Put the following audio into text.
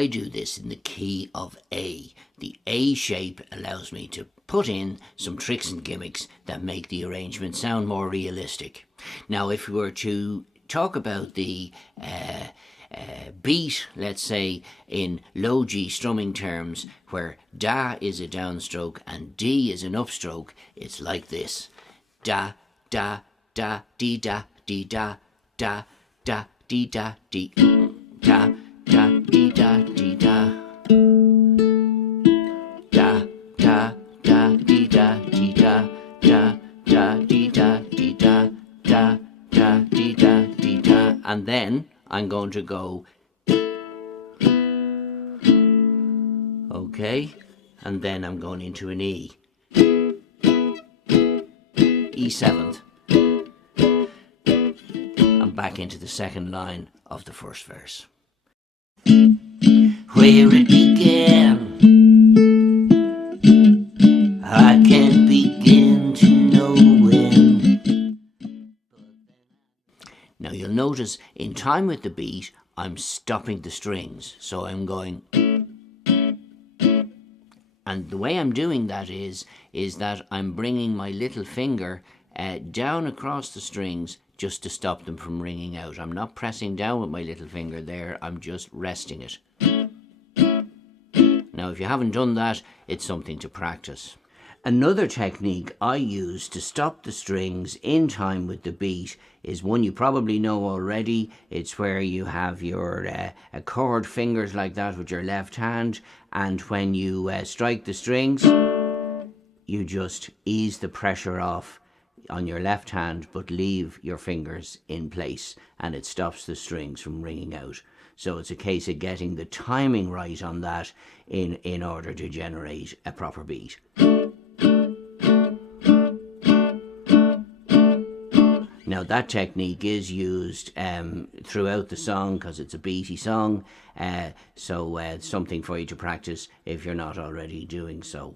I do this in the key of A. The A shape allows me to put in some tricks and gimmicks that make the arrangement sound more realistic. Now, if we were to talk about the beat, let's say, in low G strumming terms, where da is a downstroke and D is an upstroke, it's like this. Da, da, da, dee da, dee da, da, da, dee da, dee, da, da, dee da, dee da, da, da, da, dee da, dee da, da, da, dee da, dee da, da, da, dee da, dee da, and then I'm going to go, okay, and then I'm going into an E, E7th, and back into the second line of the first verse. Where it began, I can't begin to know when. Now you'll notice in time with the beat, I'm stopping the strings. So I'm going, and the way I'm doing that is that I'm bringing my little finger down across the strings just to stop them from ringing out. I'm not pressing down with my little finger there, I'm just resting it. Now, if you haven't done that, it's something to practice. Another technique I use to stop the strings in time with the beat is one you probably know already. It's where you have your chord fingers like that with your left hand, and when you strike the strings, you just ease the pressure off on your left hand but leave your fingers in place, and it stops the strings from ringing out. So it's a case of getting the timing right on that in order to generate a proper beat. Now that technique is used throughout the song because it's a beaty song, so it's something for you to practice if you're not already doing so.